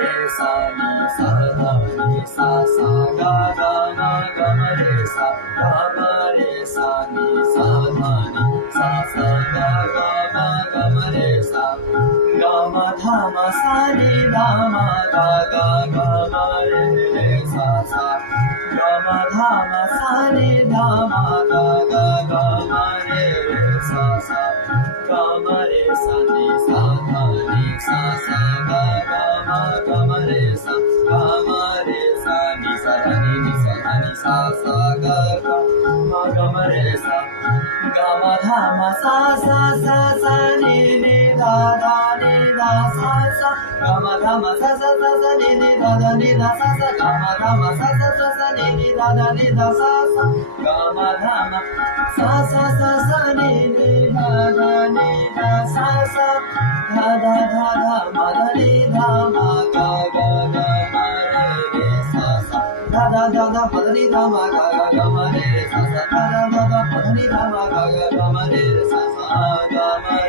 रे सा नि सा धा नि सा सा गा गा मा गा मा रे सा गा मा रे सा नि सा धा नि सा सा गा गा मा गा मा रे सा गा मा धा मा सा नि धा मा गा गा गा मा रे रे सा सा गा मा धा मा सा नि धा मा गा गा गा मा रे रे सा सा गा मा रे सा नि सा धा नि सा सा गा गा मा गा मा रे सा गा मा रे सा नि सा धा नि सा धा नि सा सा गा गा मा गा मा रे सा गा मा धा मा सा सा सा सा नि नि धा धा नि धा सा सा गा मा धा मा सा सा सा सा नि नि धा धा नि धा सा सा गा मा धा मा सा सा सा सा नि नि धा धा नि धा सा सा गा मा धा मा सा सा सा सा नि नि धा धा नि धा सा सा धा धा धा धा मा धा नि धा मा गा गा गा मा रे रे सा सा धा धा धा धा मा धा नि धा मा गा गा गा मा रे सा सा धा धा धा धा मा धा नि धा मा गा गा गा मा रे सा सा गा मा